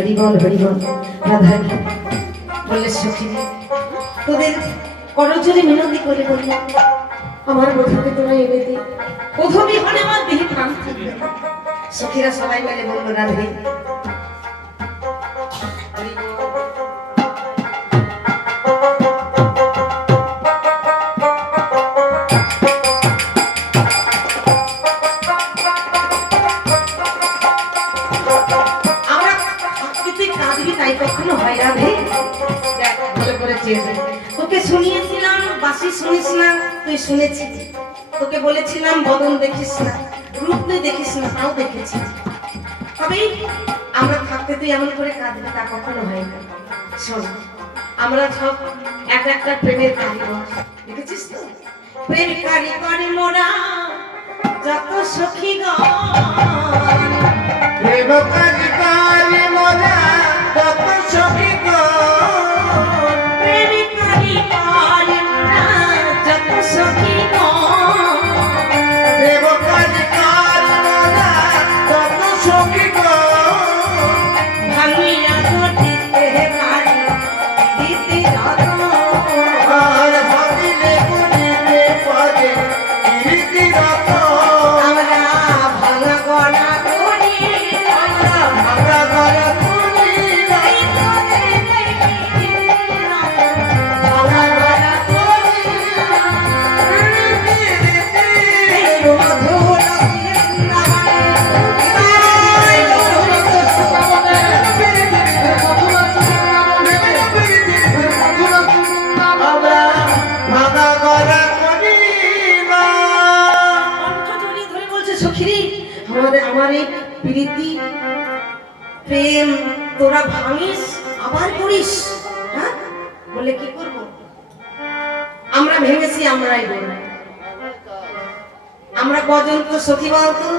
হরিবল হরিবল। রাধা বললে সখী তোদের করজোরে মিনতি করে বললে আমার বধূকে তোরা এনে দে, বধূ বিহনে আমার দেহে প্রাণ থাকবে। সখীরা সবাই মিলে বলল রাধে তোকে শুনিয়েছিলাম বাসি শুনিস না, তুই শুনেছিস। তোকে বলেছিলাম বদন দেখিস না, রূপ তুই দেখিস না, তাও দেখেছি। তবে আমরা থাকতে তুই এমন করে কাঁদবি তা কখনো হয় না। শোন, আমরা সব এক একটা প্রেমের কারিগর, দেখেছিস তো? প্রেম কারিগর মোরা যত সখী গণ, প্রেম কারিগর মোরা যত সখী গণ, আমার এই প্রীতি প্রেম তোরা ভাঙিস আবার করিস, হ্যাঁ? বলে কি করব? আমরা ভেঙেছি, আমরাই বলব। আমরা কজন তো সখী বলতো?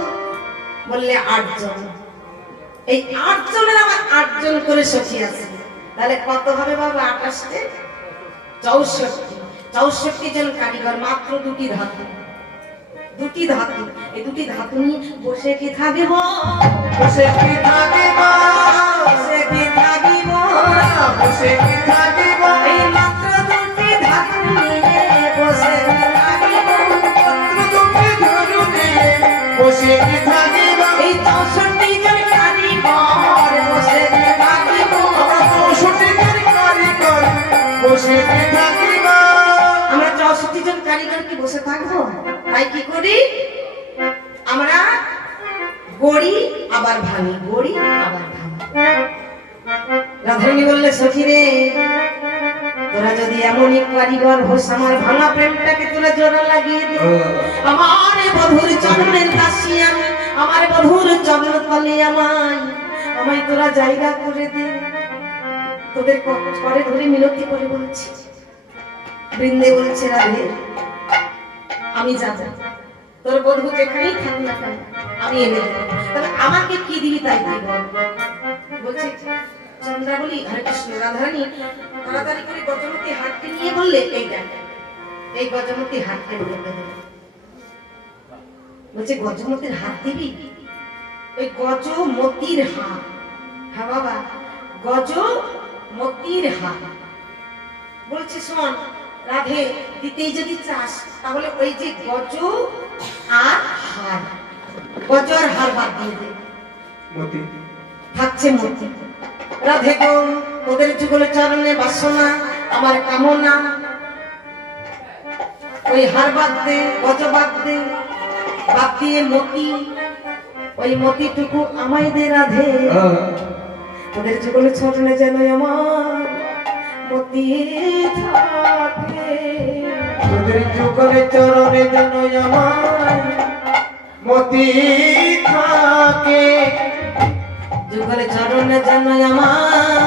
বললে 8 জন। এই 8 জনের আবার 8 জন করে সখী আছে, তাহলে কত হবে বাবা? 28 এ 64 জন কারিগর, মাত্র 2টি ধাতু। 2টি ধাতু, এই 2টি ধাতু নিয়ে বসে কি থাকিব? বসে কি থাকিব? বসে কি থাকিব? বসে কি থাকিব? এই মাত্র 2টি ধাতু নিয়ে বসে কি থাকিব? মাত্র 2টি ধাতু নিয়ে বসে কি থাকিব? এই 64 জন কারিগর বসে কি থাকিব? 64 জন কারিগর বসে কি থাকিব? আমরা 64 জন কারিগর কি বসে থাকবো? তাই কি করি আমরা? গড়ি আবার ভাঙি, গড়ি আবার ভাঙি। রাধারানী বললে সখী রে, তোরা যদি এমনই কারিগর হোস, আমার ভাঙা প্রেমটাকে তোরা জোড়া লাগিয়ে দে। আমার বধুর চরণের দাসী আমি, আমার বধুর চরণ তলে আমায় তোরা জায়গা করে দে। তোদের করে ধরে মিনতি করে বলছি। বৃন্দে বলছে রাধে আমি যাব, তোর বধূ যেখানেই থাক না কেন আমি এনে দেব। তবে আমাকে কি দিবি তাই দিব। বলছে চন্দ্রাবলী, হরে কৃষ্ণ। রাধারানী তাড়াতাড়ি করে গজমতি হাটকে নিয়ে বললে এই দেখ, এই গজমতি হাটকে বলে দেবে। বলছে গজমতির হাত দিবি? ওই গজমতির হাত? হ্যাঁ বাবা, গজমতির হাত। বলছে শোন রাধে, দিতেই যদি চাস তাহলে ওই যে গজ আর হার, গজ আর হার বাদ দিয়ে দে, থাকছে মতি। রাধে গো, তোদের যুগল চরণে বাসনা আমার কামনা, ওই হার বাদ দে, গজ বাদ দে, বাদ দিয়ে মতি, ওই মতিটুকু আমায় দে রাধে। তোদের যুগল চরণে যেন আমার মতি থাকে, তোদের যুগল চরণে যেন আমার মতি থাকে, যুগল চরণে যেন আমার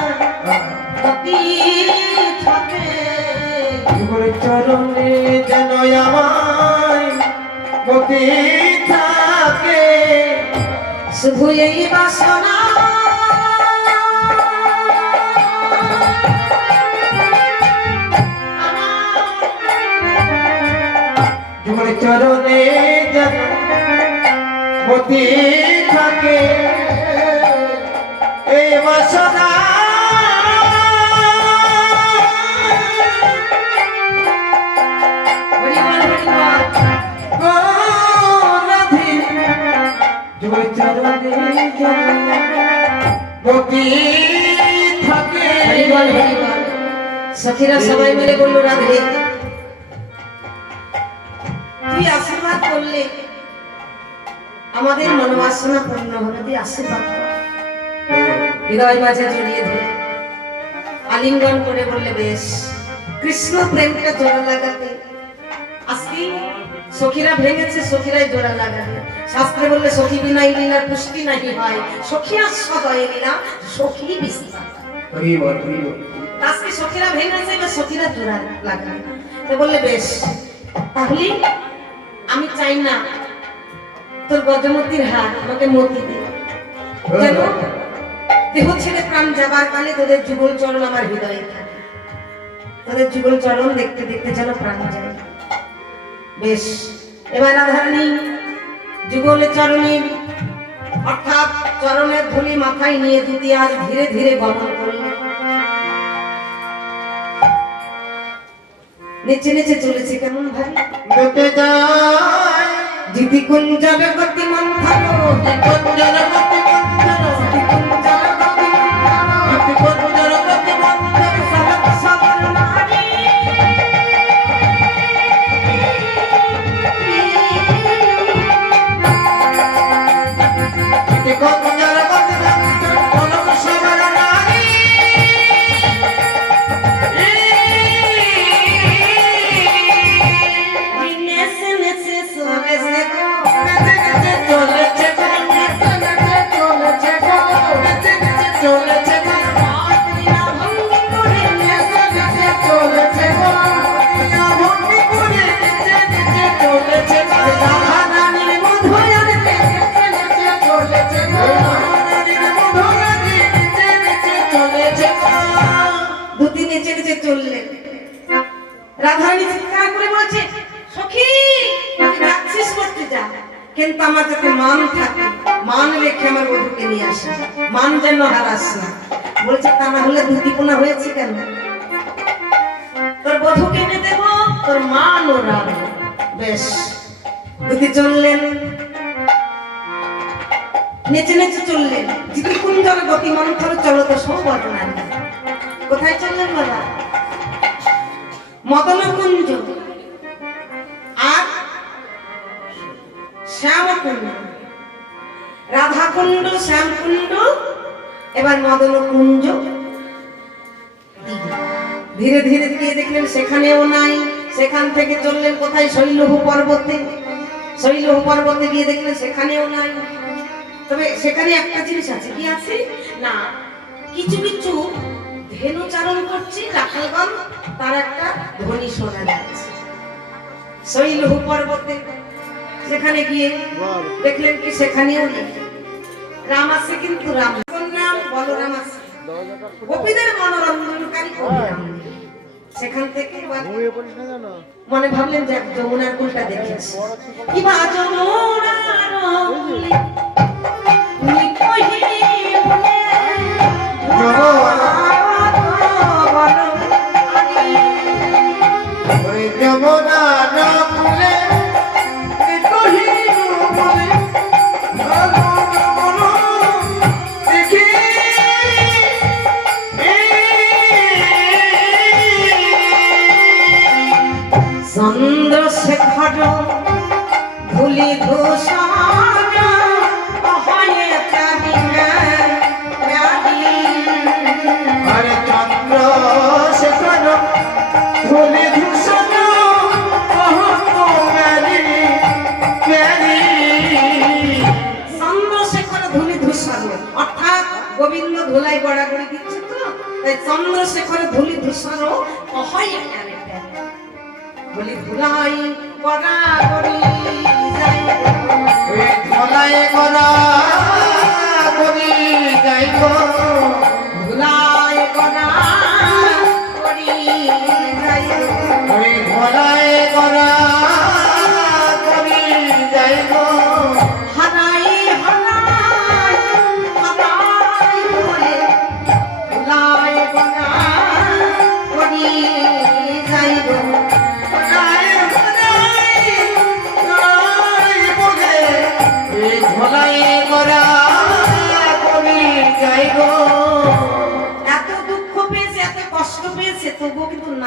মতি থাকে, যুগল চরণে যেন আমার মতি থাকে। শুধু এই বাসনা যুগল চরণে যেন মতি থাকে। এই বাসনা হরি বল হরি বল। রাধে দুই চরণে গতি থাকে। হরি বল হরি বল। সখীরা সবাই মিলে বলল রাধে তুই আশীর্বাদ করলে আমাদের মনোবাসনা পূর্ণ হলো, তুই আশীর্বাদ কর। হৃদয় মাঝে জড়িয়ে ধরে আলিঙ্গন করে বললে বেশ। কৃষ্ণ প্রেমটা জোড়া লাগাতে আজকে সখীরা ভেঙেছে, সখীরাই জোড়া লাগাবে। শাস্ত্রে বললে সখী বিনাই লীলার পুষ্টি নাহি হয়, সখী আস্বাদয়ে লীলা সখী বেশি। আজকে সখীরা ভেঙেছে, এবার সখীরা জোড়া লাগাবে। তো বললে বেশ, তাহলে আমি চাই না তোর গজমতির হাত আমাকে মতি দে, কেন দেহ ছেড়ে প্রাণ যাবার কালে তোদের যুগল চরণ আমার হৃদয়ে থাকে, তোদের যুগল চরণ দেখতে দেখতে যেন প্রাণ যায়। বেশ, এবার রাধারানী যুগল চরণে অর্থাৎ চরণের ধুলি মাথায় নিয়ে দুটি আর ধীরে ধীরে গমন করলেন। নিচে নিচে চলেছে কেমন ভাই, গতে যায় জিতি কুঞ্জর গতি মন্থন, কুঞ্জর গতি মন্থন, কুঞ্জর গতি মন্থন, কুঞ্জর গতি মন্থন, সবক সবর নারী। কুঞ্জর গতি মন্থন, কনক সবর নারী। নেচে নেচে চলেছে গো, চলেছে চলেছে চলেছে চলেছে ক্রিয়া ভঙ্গি করে নেচে নেচে চলেছে ভক্তি করে চলেছে রাধারানীর মধুয়ারে নেচে নেচে চলেছে গো। দুটি নেচে নেচে চললেন। রাধারানী চিৎকার করে বলছে, সখী তুই যাচ্ছিস করতে যা, কিন্তু আমার যাতে মান থাকে, মান রেখে আমার বধূকে নিয়ে আসে, মান যেন হারাস না। বলছে তা না হলে দুটি কোনা হয়েছে কেন, তোর বধূকে এনে দেব, তোর মান ও রাখবো। বেশ, দুটি চললেন, নেচে নেচে চললেন। যদি কুঞ্জর গতি মন্থর চলো তো সব ঘটনা। কোথায় চললেন বাবা? মদন কুঞ্জ আর শ্যাম কুণ্ড, রাধা কুণ্ড, শ্যাম কুণ্ড, এবার মদন কুঞ্জ। ধীরে ধীরে গিয়ে দেখলেন সেখানেও নাই। সেখান থেকে চললেন কোথায়? শৈলহু পর্বতে। শৈলহু পর্বতে গিয়ে দেখলেন সেখানেও নাই। তবে সেখানে একটা জিনিস আছে, কি আছে না, কিছু কিছু ধেনু চারণ করছে রাখালগণ, তার একটা ধ্বনি শোনা যাচ্ছে শৈলহু পর্বতে। সেখানে গিয়ে দেখলেন কি সেখানেও নেই। রাম আছে, কিন্তু রাম নাম বলরাম আছে, গোপীদের মনোরঞ্জনকারী কবি রাম নেই। সেখান থেকে মনে ভাবলেন যে যমুনার কুলটা দেখেছি, কিবা যমুনার কুলে নিকহি বলে যমুনা না ফুলে কহি বলে দেখি চন্দ্রশেখর ধুলি ধূষণ হয়ে হরে চন্দ্র শেখর ধুলি ধূষণ চন্দ্রশেখর ধুলি ধূষণ অর্থাৎ গোবিন্দ ধুলাই গড়াগড়ি দিচ্ছে, তো তাই চন্দ্রশেখর ধুলি ধূষণ হয় বলি ধুলাই গড়াগড়ি যাই ধলাই করা করি যাইব ধুলাই গড়াগড়ি যাই ওই ধলাই করা করি যাইব হারাই হারাই হারাই বলে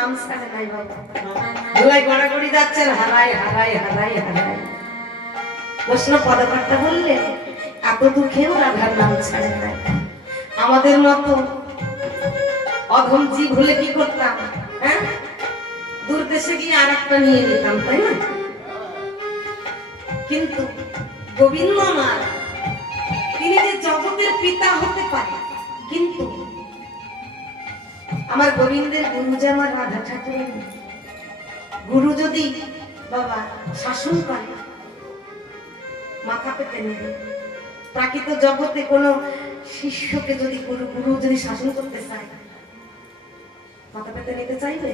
নাম ছাড়ে নাই বাবা। ধুলাই গড়াগড়ি যাচ্ছেন, হারাই হারাই হারাই হারাই। কৃষ্ণ পদকর্তা বললেন, এত দুঃখেও রাধার নাম ছাড়ে নাই। আমাদের মতো অধম জীব হলে কি করতাম? হ্যাঁ, দূর দেশে গিয়ে আর একটা নিয়ে নিতাম, তাই না? কিন্তু গোবিন্দ আমার, তিনি যে জগতের পিতা হতে পারে, কিন্তু আমার গোবিন্দের গুরু যে আমার রাধা ঠাকুর। গুরু যদি বাবা শাসন করে, মাথা পেতে নেবে। প্রাকৃত জগতে কোনো শিষ্যকে যদি গুরু যদি শাসন করতে চায়, মাথা পেতে নিতে চাইবে?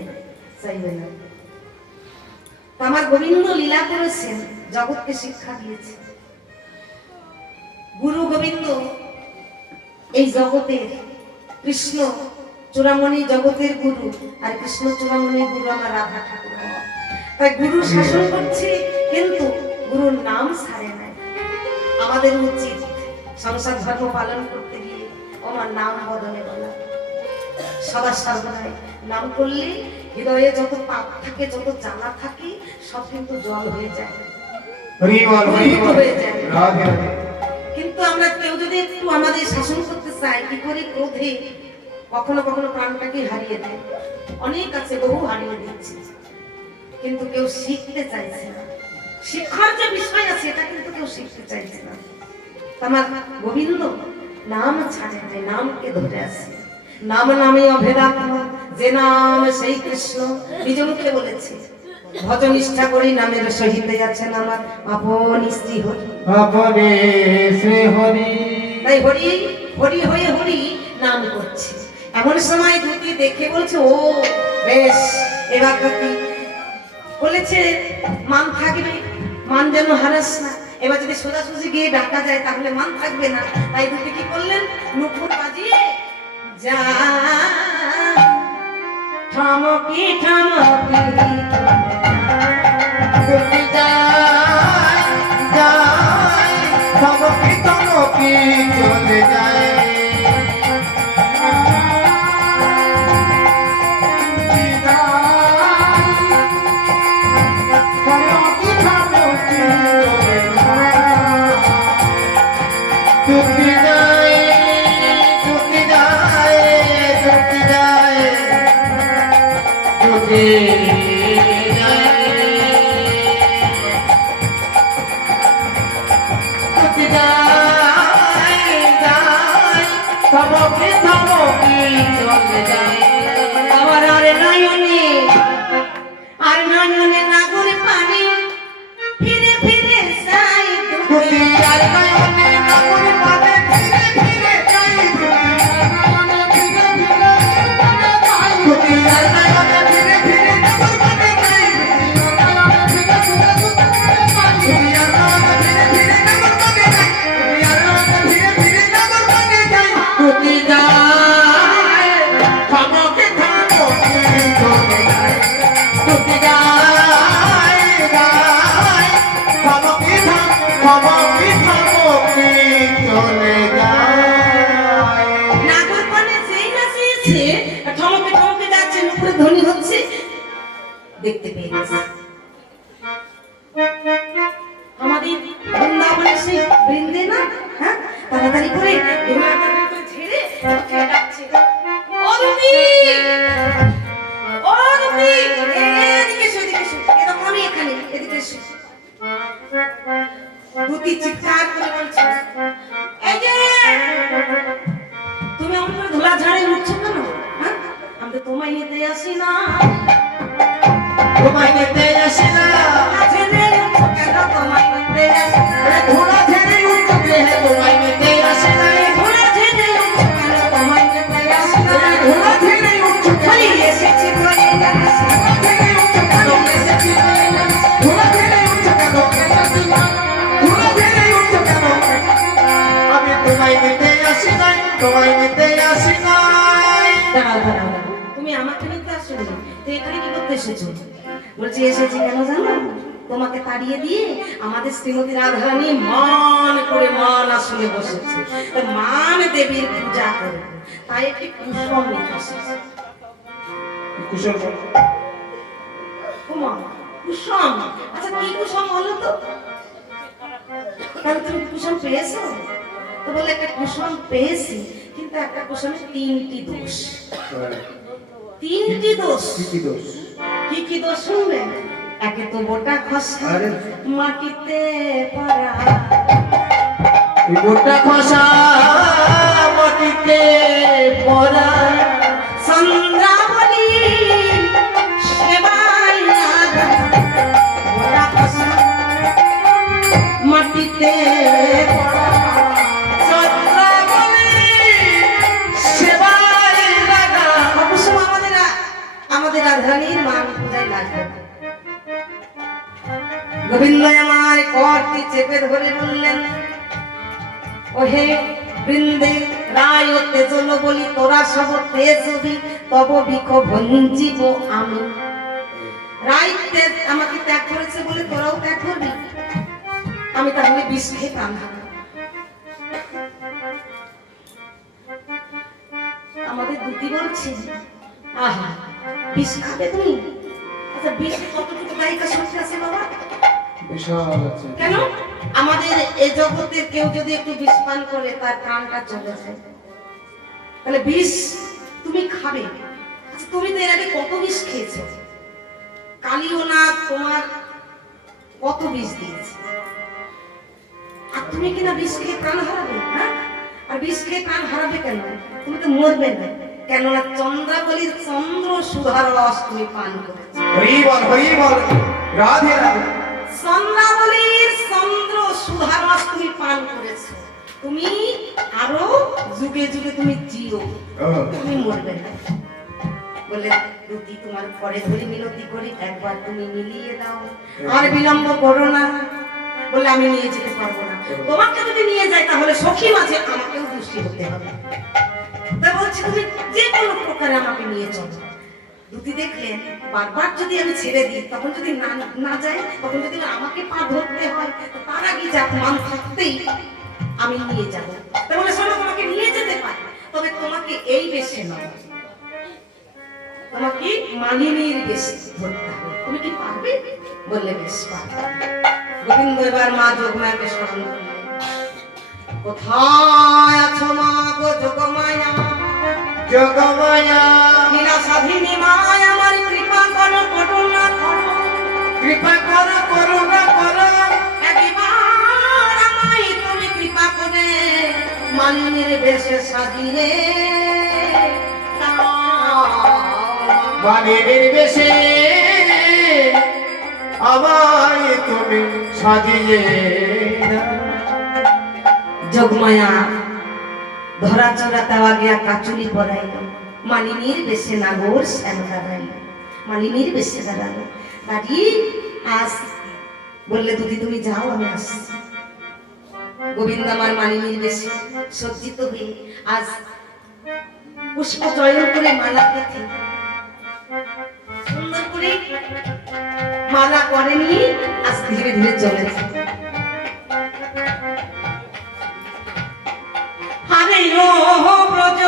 চাইবে না। আমার গোবিন্দ লীলা করেছেন, জগৎকে শিক্ষা দিয়েছে। গুরু গোবিন্দ এই জগতের কৃষ্ণ চূড়ামণি, জগতের গুরু, আর কৃষ্ণ চূড়ামণি গুরু আমার রাধা ঠাকুর। তাই গুরু শাসন করছে, কিন্তু গুরুর নাম ছাড়ে নাই। আমাদের উচিত সংসার ধর্ম পালন করতে গিয়ে আমার নাম বদলে বলা। সদা সর্বদাই নাম করলে হৃদয়ে যত পাপ থাকে, যত জ্বালা থাকে, সব কিন্তু জল হয়ে যায়, হয়ে যায়। কিন্তু আমরা কেউ যদি একটু আমাদের শাসন করতে চাই, কি করে ক্রোধে কখনো কখনো প্রাণটাকে হারিয়ে দেয়। অনেক আছে, বহু হারিয়ে দিচ্ছে, কিন্তু কেউ শিখতে চাইছে না। শিক্ষার যে বিষয় আছে, এটা কিন্তু কেউ শিখতে চাইছে না। আমার গোবিন্দ নাম ছাড়ে নাই, নামকে ধরে আছে। নাম নামে অভেদাত্ম, যে নাম সেই কৃষ্ণ, নিজ মুখে বলেছে। ভজন নিষ্ঠা করি নামের সহিত আছেন আমার আপন শ্রী হরি, আপনে শ্রী হরি। তাই হরি হরি হয়ে হরি নাম করছে। এমন সময় দুটি দেখে বলছে, ও বেশ, এবার দুটি বলেছে মান থাকবে, মান যেন হারাস না। এবার যদি সোজাসুজি গিয়ে ডাকা যায় তাহলে মান থাকবে না। তাই দুটি কি করলেন, নুপুর বাজিয়ে যা ঠমকি ঠমকি ছুটি যায় যায়, থমকি থমকি চলে যায়। আবার আর নয়নে, আর নয়নে নাগর পানি ফিরে ফিরে যাই দুটি। আর নয়নে নাগর পানি ফিরে ফিরে যাই দুটি। আর নয়নে ফিরে ফিরে নাগর পানি যাই দুটি। আর নয়নে ফিরে ফিরে নাগর পানি যাই দুটি। আর নয়নে ফিরে ফিরে নাগর পানি যাই দুটি। যায় থমকে থমকে চলে যায় দুটি। যায় যায় থমকে থমকে থমকে চলে যায়। নাগর পানে যেই নাচিয়েছে, ঠমকে ঠমকে যাচ্ছে, উপরে ধ্বনি হচ্ছে, দেখতে পেয়ে গেছে। আমাদের বৃন্দাবনের সেই বৃন্দে না, হ্যাঁ, তাড়াতাড়ি করে দৌড়াদৌড়ি করে ছেড়ে ওকে ডাকছে, ও রবি, ও রবি, এদিকে এসো, এদিকে এসো। এ দেখো আমি এখানে, এদিকে এসো। দুটি চিৎকার করে বলছে, এই যে তুমি আমার করে ধুলা ঝাড়ে উঠছো কেন? হ্যাঁ, আমি তো তোমায় নিতে আসি না। তোমায় নিতে আসি না। ঝেড়ে উঠছো কেন? তোমায় নিতে আসি না। ধুলা ঝেড়ে উঠছে হে তোমায় নিতে আসি না। ধুলা ঝেড়ে উঠছো কেন? তোমায় নিতে আসি না। ধুলা ঝেড়ে উঠছে খালি এসেছি বলে জানিস না। ধুলা ঝেড়ে উঠছে কেন? ধুলা ঝেড়ে উঠছে কেন? ধুলা ঝেড়ে উঠছে কেন? আমি তোমায় নিতে আসি নাই, তোমায় নিতে আসি নাই। দাঁড়াও দাঁড়াও দাঁড়াও। তুমি আমাকে নিতে আসছো না, তো এখানে কি করতে এসেছো? বলছি এসেছি কেন জানো? তোমাকে তাড়িয়ে দিয়ে আমাদের শ্রীমতী রাধারানী মান করে মান আসনে বসেছে। তো মান দেবীর পূজা করবে, তাই একটি কুসুম নিতে এসেছে। কুশল বল। ওমা, কুসুম। আচ্ছা কি কুসুম বলো তো? তাহলে তুমি কুসুম পেয়েছো? তো বলে একটা কুসুম পেয়েছি, কিন্তু একটা কুসুমের তিনটি দোষ। তিনটি দোষ। কি কি দোষ? কি কি দোষ শুনবে? একে তো মোটা খসা, আরে। মাটিতে পড়া। এই মোটা খসা মাটিতে পড়া, চন্দ্রাবলী সেবায় লাগা। মোটা খসা, মাটিতে পড়া। চন্দ্রাবলী সেবায় লাগা। অবশ্য আমাদের রাজধানীর মান পূজায় লাগবে না। গোবিন্দ আমার করটি চেপে ধরে বললেন, ওহে বৃন্দে রায় ও তেজল বলি তোরা সব তেজবি তব বিখ ভঞ্জিব আমি। রায় তেজ আমাকে ত্যাগ করেছে বলে তোরাও ত্যাগ করবি? আমি তাহলে বিষ খেয়ে প্রাণ হারাবো। আমাদের দুটি বলছে, আহা বিষ খাবে তুমি? আচ্ছা বিষ কতটুকু দায়িকা শক্তি আছে বাবা? বিশাল আছে। কেন? আমাদের এই জগতের কেউ যদি একটু বিষ পান করে তার প্রাণটা চলে যায়। তাহলে বিষ তুমি খাবে? আচ্ছা তুমি তো এর আগে কত বিষ খেয়েছো? কালিও না তোমার কত বিষ দিয়েছে, আর তুমি কিনা বিষ খেয়ে প্রাণ হারাবে? হ্যাঁ, আর বিষ খেয়ে প্রাণ হারাবে কেন? তুমি তো মরবে না, কেননা চন্দ্রাবলীর চন্দ্র সুধার রস তুমি পান করেছো। হরি বল, হরি বল, রাধে রাধে। চন্দ্রাবলীর চন্দ্র সুধার রস তুমি পান করেছো, তুমি আরো যুগে যুগে তুমি জিও, তুমি মরবে না। বলে দুটি তোমার পরে ধরে মিনতি করি, একবার তুমি মিলিয়ে দাও, আর বিলম্ব করো না। বলে আমি নিয়ে যেতে পারবো না, তোমাকে যদি নিয়ে যাই তাহলে সখী মাঝে আমাকেও দৃষ্টি হতে হবে। তা বলছি তুমি যে কোনো প্রকারে আমাকে নিয়ে চলো। দুটি দেখলেন বারবার যদি আমি ছেড়ে দিই, তখন যদি না যায়, তখন যদি আমাকে পা ধরতে হয়, তার আগে যা মান থাকতেই আমি নিয়ে যাব। তা বলে শোনো, তোমাকে নিয়ে যেতে পারি, তবে তোমাকে এই বেশে নয়, তোমাকে মালিনীর বেশে ধরতে হবে। তুমি কি পারবে? বললে বেশ পারবে। গোবিন্দ এবার মা যোগমায়াকে স্মরণ করলেন, কোথায় আছো মা গো যোগমায়া? যোগমায়া লীলা সাধিনী মা আমার কৃপা করো, করুণা করো, কৃপা করো, করুণা করো। একবার আমায় তুমি কৃপা করে মালিনীর বেশে সাজিয়ে দাও। মালিনীর বেশে আমায় তুমি সাজিয়ে দাও। যোগমায়া ধরা চড়া দেওয়া গিয়া কাচুরি পরাইল, মালিনীর বেশে নাগর শ্যাম দাঁড়াইল। মালিনীর বেশে দাঁড়ালো, দাঁড়িয়ে আস বললে দুদি তুমি যাও, আমি আসছি। গোবিন্দ আমার মালিনীর বেশে সজ্জিত হয়ে আজ পুষ্প চয়ন করে মালা গেথে সুন্দর করে মালা করেনি, আজ ধীরে ধীরে চলেছে। আরে ও ব্রজ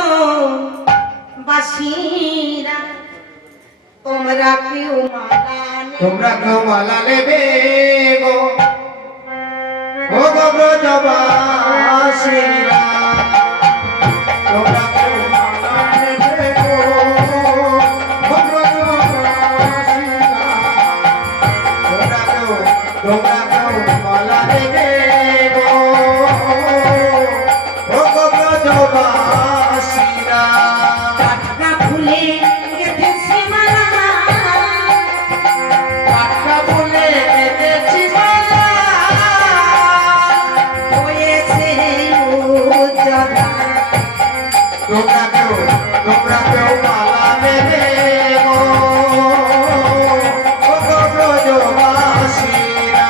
বাসীরা, তোমরা কেউ মালা নেবে? গো ও গো ব্রজবাসীরা, তোমরা কেউ মালা নেবে গো, ও ব্রজবাসীরা, তোমরা কেউ মালা নেবে গো, ও গো ব্রজবাসীরা। টাটকা ফুলে গেঁথেছি মালা, টাটকা ফুলে গেঁথেছি মালা, হয়েছে উজ্জ্বলা। তোমরা কেউ মালা নেবে গো, ও গো ব্রজবাসীরা,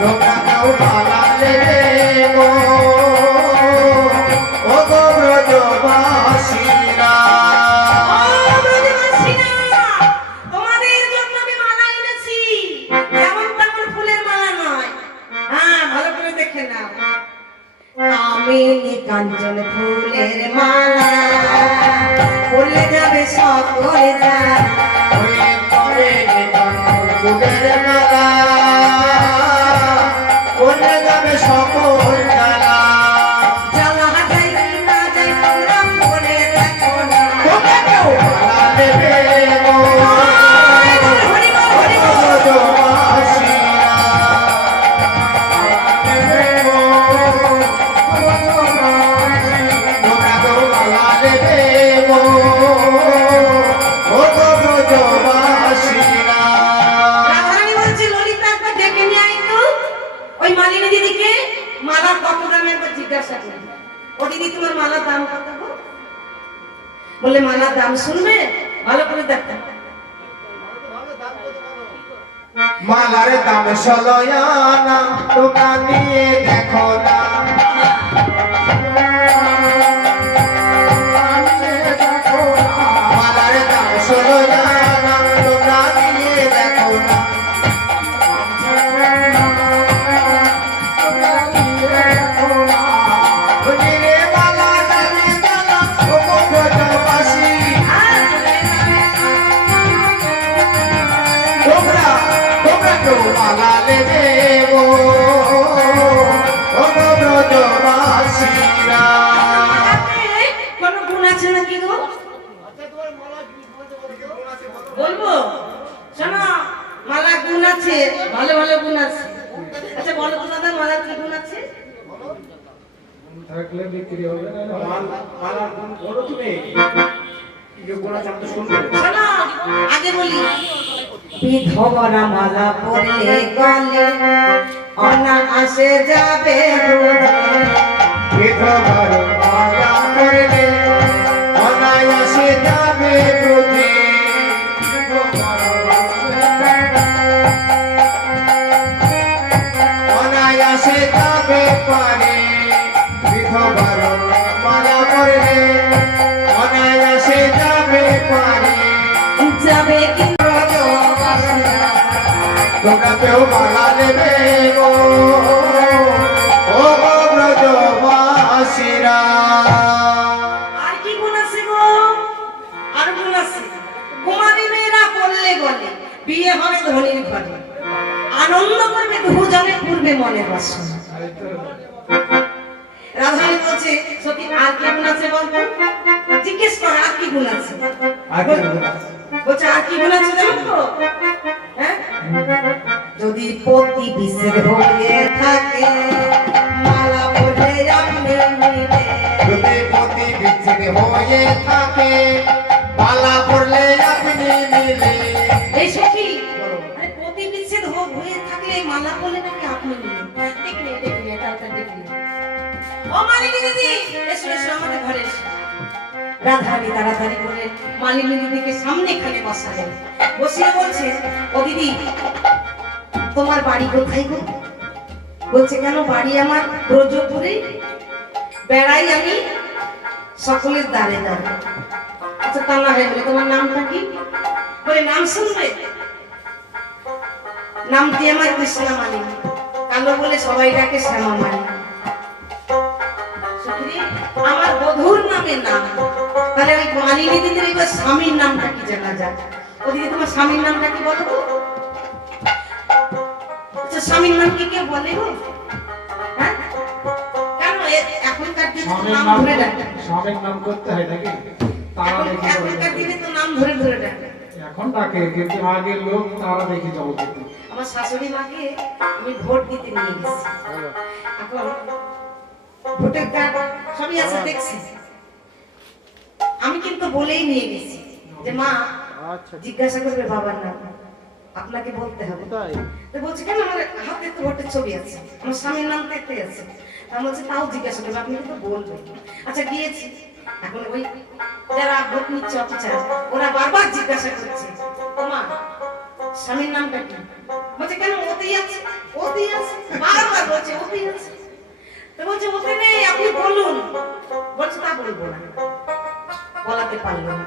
তোমরা কেউ মালা নেবে গো, ও গো ব্রজবাসীরা। ও ব্রজবাসীরা, তোমাদের জন্য আমি মালা এনেছি, যেমন তেমন ফুলের মালা নয়। হ্যাঁ, ভালো করে দেখে নাও। কামিনী কাঞ্চন ফুলের মালা পড়লে যাবে সকল জ্বালা ওরে কামিনী কাঞ্চন ফুলের মালা পড়লে যাবে সকল জ্বালা। জ্বালা যাই না যাই তোমরা পড়ে দেখো না তোমরা কেউ মালা নেবে গো হরি বল, হরি বল। ব্রজবাসীরা। নেবে গো তোমরা কেউ মালা নেবে গো ব্রজবাসীরা। রাধারানী বলছে ললিতা একবার ডেকে নিয়ে আয় তো ওই মালিনী দিদিকে মালা কত দামে একবার জিজ্ঞাসা করি ও দিদি তোমার মালার দাম কত গো? বলে মালার দাম শুনবে ভালো করে দেখো মালার দাম 16 আনা তোমরা নিয়ে দেখো না। মালার দাম 16 আনা তোমরা নিয়ে দেখো না। ওরে মালা দামে দানা ও ব্রজবাসী। তোমরা কেউ মালা নেবে গো ব্রজবাসীরা। কোন গুণ আছে নাকি গো বলবো শোনো মালা গুণ আছে ভালো ভালো গুণ আছে আচ্ছা বলো তো দাদা মালা কি গুণ আছে থাকলে বিক্রি হবে না মালার গুণ বলো তুমি কি গুণ আছে আমি তো শুনবো। শোনো আগে বলি বিধবরা মালা পরলে গলে অনায়াসে যাবে বিধবার মালা পরলে অনায়াসে যাবে ব্রজে। অনায়াসে যাবে পারে বিধবার মালা পরলে অনায়াসে যাবে পারে। যাবে কি ব্রজবাসীরা তোমরা কেউ মালা নেবে গো ও ব্রজবাসীরা। আর কি গুণ আছে গো আর গুণ আছে কুমারী মেয়েরা পড়লে গলে বিয়ে হবে ধনির ঘরে আনন্দ করবে দুজনে পূর্বে মনে বাসনা রাধারানী বলছে সত্যি আর কি গুণ আছে বলতো জিজ্ঞেস কর আর কি গুণ আছে বলছে আর কি গুণ আছে জানো তো হ্যাঁ যদি পতি বিচ্ছেদ হয়ে থাকে মালা পড়ে আপনি মিলে যদি পতি বিচ্ছেদ হয়ে থাকে মালা পড়লে আপনি মিলে। এই সখী আরে পতি বিচ্ছেদ হয়ে থাকলে মালা পড়লে নাকি আপনি মিলে দেখলে তাড়াতাড়ি দেখলে ও মালিনী দিদি এসো এসো আমাদের ঘরে এসো রাধারানী তাড়াতাড়ি করে মালিনী দিদিকে সামনে খানে বসালেন বসিয়ে বলছে ও দিদি তোমার বাড়ি কোথায় গো বলছে কেন বাড়ি আমার ব্রজপুরে বেড়াই আমি সকলের দ্বারে দ্বারে আচ্ছা তা না হয় বলে তোমার নামটা কি বলে নাম শুনবে নামটি আমার কৃষ্ণা মালিনী কালো বলে সবাই ডাকে শ্যামা মালিনী সত্যি আমার বধূর নামে নাম তাহলে ওই মালিনী দিদির এবার স্বামীর নামটা কি জানা যায় ও দিদি তোমার স্বামীর নামটা কি বলো তো আচ্ছা স্বামীর নাম কি কেউ বলে গো হ্যাঁ কেন এখনকার দিনে তো নাম ধরে ডাকে স্বামীর নাম করতে হয় নাকি তারা দেখি এখনকার দিনে তো নাম ধরে ধরে ডাকে এখন ডাকে কিন্তু আগের লোক তারা দেখি জগৎ আমার শাশুড়ি মাকে আমি ভোট দিতে নিয়ে গেছি এখন ভোটের কার্ড সবই আছে দেখছি আমি কিন্তু বলেই নিয়ে গেছি যে মা জিজ্ঞাসা করবে বাবার নাম আপনাকে বলতে হবে তো বলছে কেন আমার হাতে তো ভোটের ছবি আছে আমার স্বামীর নাম দেখতে আছে তা বলছে তাও জিজ্ঞাসা করবে আপনি কিন্তু বলবেন আচ্ছা গিয়েছি এখন ওই যারা ভোট নিচ্ছে অফিসার ওরা বারবার জিজ্ঞাসা করছে ও মা স্বামীর নামটা কি বলছে কেন ওতেই আছে বারবার বলছে ওতেই আছে তো বলছে ওতে নেই আপনি বলুন বলছে তা বলবো না বলাতে পারলো না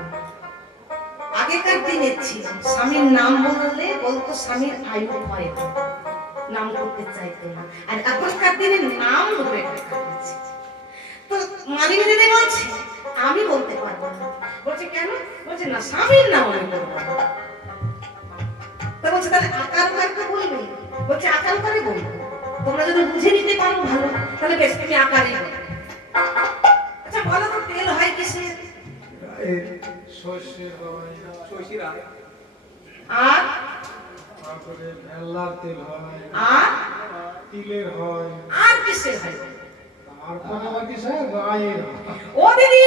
আগেকার দিনে ছিল স্বামীর নাম বললে বলতো স্বামীর আয়ু হয় না নাম করতে চাইতো না আর এখনকার দিনে নাম ধরে রাখা হয়েছে মালিনী দিদি বলছে আমি বলতে পারবো না। বলছে কেন? বলছে না স্বামীর নাম আমি বলবো না। তা বলছে তাহলে আকার উকারটা বলবে? বলছে আকার উকারে বলবো। তোমরা যদি বুঝে নিতে পারো ভালো, তাহলে বেশ তুমি আকারই বলো। আচ্ছা বলো তো তেল হয় কিসের? সর্ষের হয়, আর তারপরে ভেল্লার তেল হয়, আর তিলের হয়, আর কিসের হয়? তারপরে আবার কি স্যার গায়ের হয়। ও দিদি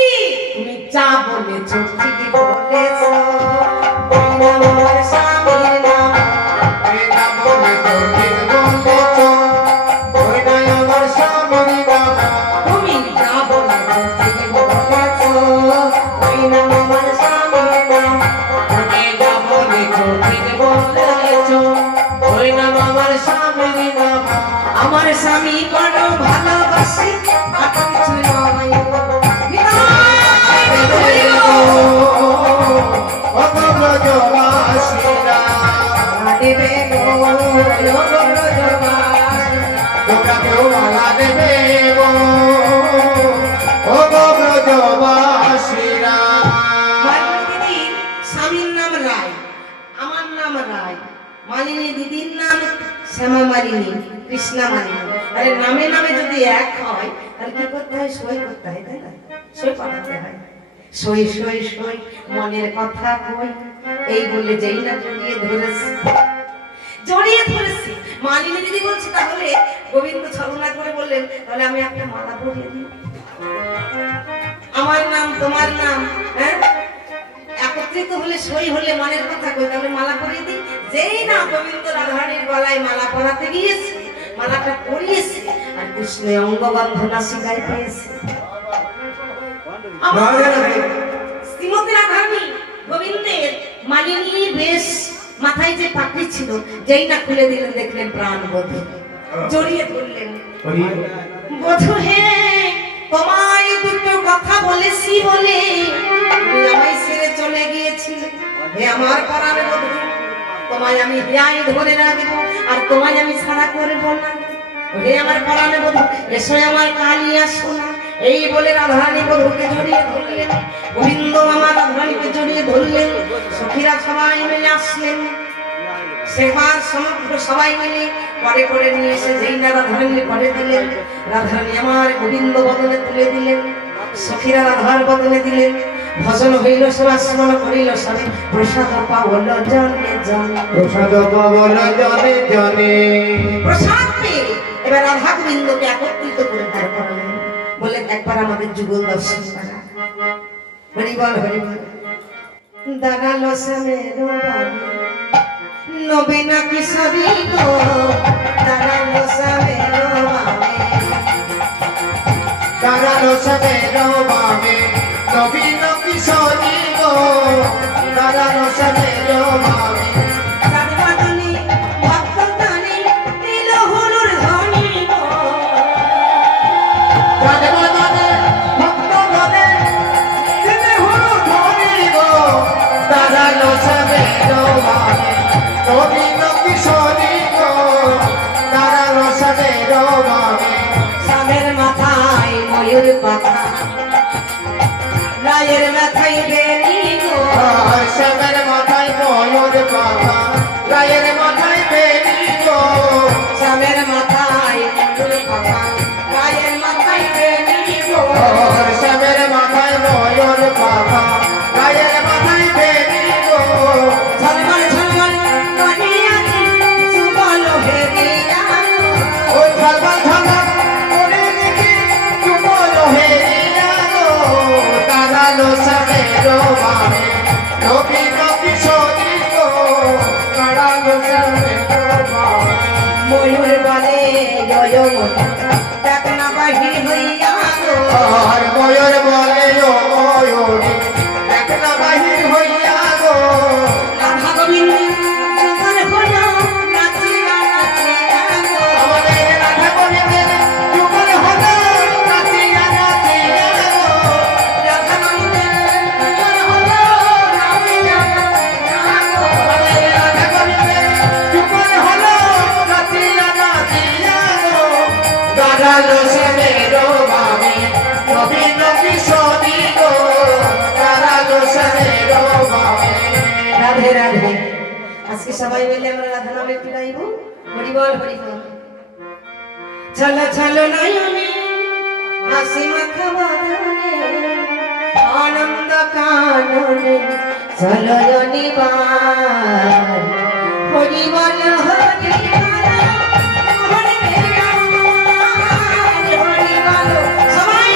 তুমি যা বলেছো ঠিকই বলেছো। ওই নাম আমার স্বামীর নাম। এটা বলে তো ঠিক বলেছ, ওই নাই আমার স্বামীর নাম। তুমি যা বলেছো ঠিকই বলেছো। ওই নাম আমার স্বামীর নাম। তুমি যা বলেছ ঠিক বলেছ, ওই নাম আমার স্বামীর নাম। আমার স্বামী বড় ভালোবাসি আর কিছু নয়। কত ব্রজবাসীরা দেবে গো বড় জবান। তোমরা কেউ মালা দেবে গো, ও গো ব্রজবাসীরা। মালিনী দিদি স্বামীর নাম রায়, আমার নাম রায়। মালিনী দিদির নাম শ্যামা মালিনী, কৃষ্ণা মালিনী। আরে নামে নামে যদি এক হয় তাহলে কি করতে হয়? সই করতে হয়, তাই না? সই পাঠাতে হয়। সই সই সই মনের কথা কই, এই বলে যেই না জড়িয়ে ধরেছি। মালিনী দিদি বলছে তাহলে গোবিন্দ ছলনা করে বললেন তাহলে আমি একটা মালা পরিয়ে দিই। আমার নাম তোমার নাম, হ্যাঁ একত্রিত হলে সই হলে মনের কথা কই, তাহলে মালা পরিয়ে দিই। যেই না গোবিন্দ রাধারানীর গলায় মালা পরাতে গিয়েছে, মালাটা পরিয়েছে আর কৃষ্ণ অঙ্গবন্ধ নাসিকায় পেয়েছে। আমার শ্রীমতী রাধারানী গোবিন্দের মালিনী বেশ মাথায় যে পাখি ছিল, যেই না খুলে দিলেন দেখলেন প্রাণ বধূ, জড়িয়ে ধরলেন। বধূ হে তোমায় দুটো কথা বলেছি বলে তুমি আমায় ছেড়ে চলে গিয়েছিলে। হে আমার প্রাণ বধূ, তোমায় আমি হিয়ায় ধরে রাখবো আর তোমায় আমি ছাড়া করবো না। হে আমার প্রাণ বধূ, এসো আমার কালিয়া সোনা। এই বলে রাধারানী বধূকে জড়িয়ে ধরলেন। গোবিন্দ আমার রাধারানীকে জড়িয়ে ধরলেন। সখীরা সবাই মিলে আসলেন। সেবার সমগ্র সবাই মিলে করে করে নিয়ে এসে যেই না রাধারানী করে দিলেন, রাধারানী আমার গোবিন্দ বদলে তুলে দিলেন। সখীরা রাধার বদলে দিলেন। ভজন হইল সবা, স্মরণ করিল সবে, প্রসাদ পাওল জনে জনে। প্রসাদ পাবল জনে জনে। প্রসাদ পেয়ে এবার রাধা গোবিন্দকে একত্রিত করে দাঁড় করালেন। বলে একবার আমাদের যুগল দর্শন করা। হরি বল হরি বল। দাঁড়ালো সামের বাবু নবীনা কিশোরী গো, দাঁড়ালো সামের বাবু। দাঁড়ালো সবের বামে নবীন কিশোরী গো, দাঁড়ালো সবের বামে। সাধুবাদনী ভক্তদানী দিল হলুর ধ্বনি গো। দাঁড়ালো ভক্তগণে দিনে হলো ধনী গো, দাঁড়ালো সবের বামে নবীন কিশোরী গো, দাঁড়ালো সবের বামে। সামের মাথায় ময়ূর পাখা, রায়ের মাথায় বেনি গো। সবের মাথায় ময়ূর পাখা, রায়ের মাথায় বেনি গো। সামের মাথায় ময়ূর পাখা, রায়ের মাথায় বেনি গো। সবের মাথায় ময়ূর পাখা, রায়ের মাথায় বেনি গো। ঝলমল ঝলমল করে আছে সুবল হেরিয়া গো। ওই ঝলমল ঝলমল করে দেখি যুগল হেরিয়া গো, দাঁড়ালো সবের বামে নবীন কিশোরী গো, দাঁড়ালো সবের বামে। ময়ূর বলে জয় মন দেখ না বাহির হইয়া গো। আর ময়ূর বলে ও ময়ূরী দেখ না বাহির হইয়া গো। রাধা গোবিন্দ সুবল হলো নাচিয়া নাচিয়া গো। আমাদের রাধা গোবিন্দের যুগল হলো নাচিয়া নাচিয়া গো। রাধা গোবিন্দের সুবল হলো নাচিয়া নাচিয়া গো। আমাদের রাধা গোবিন্দের যুগল হলো নাচিয়া নাচিয়া গো। দাঁড়ালো সবের বামে নবীন রাধে রাধে। আজকে সবাই মিলে আমরা রাধা নামে একটু গাইবো। হরি বল হরি বল। চলো চলো নয়নে হাসি মাখা বদনে আনন্দ কাননে চলো জনিবার হরি বল হরি বল হরি হরি বল সবাই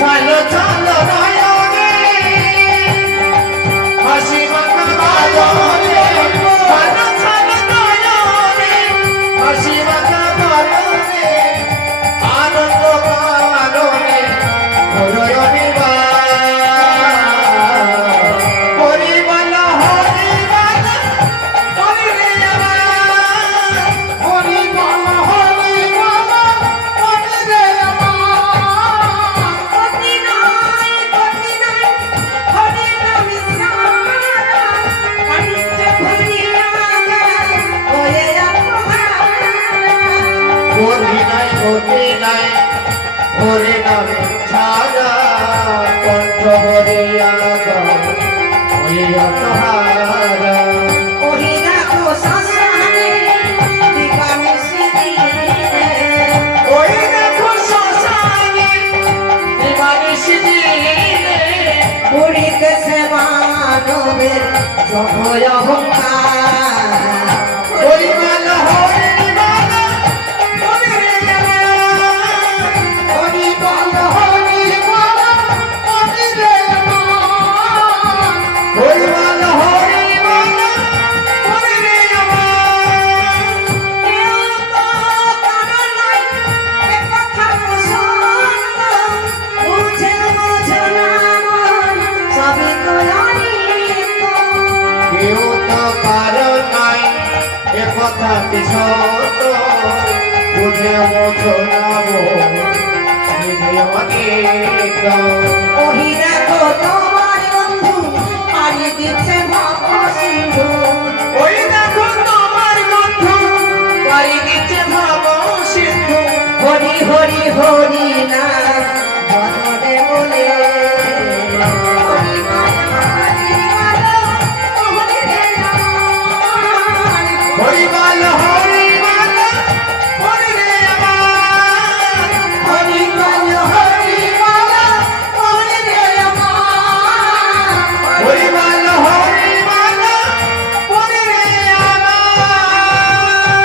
চলো চলো নয়নে হাসি মাখা বদনে চলো চলো নয়নে হাসি মাখা বদনে আনন্দ কাননে হরি হরি বল হরি বল হরি রে আমার হরি বল হরি বল হরি রে আমার কতি নাই হরি নাম সারা কনিষ্ঠ ভরিয়া ওয়ে আত্মহারা হরি নাই হরি নামে ছাড়া কণ্ঠ হরিয়া হইয়া তোহারা ওহি রাখো শাসনে দিবানিশি দিনে ওই দেখো শ্মশানে দিবানিশ দিনে পুরীতে সে মানবের সভয় অহংকার হরি বল হরি বল হরি রে আমার হরি বল হরি বল হরি রে আমার হরি বল হরি বল হরি রে আমার কেউ তো কারো নাই এ কথা পছন্দ বুঝে বোঝো না মন সবই তো অনিত কেউ তো কারণ নাই এ কথাটি সত বুঝে মোছো নামো অনেক ওহি দেখো তোমার বন্ধু পাড়ি দিচ্ছে ভব সিন্ধু ওই দেখো তোমার বন্ধু পাড়ি দিচ্ছে ভাব সিন্ধু হরি হরি হরি না বদলে বলে হরি বল হরি বল হরি রে আমার হরি বল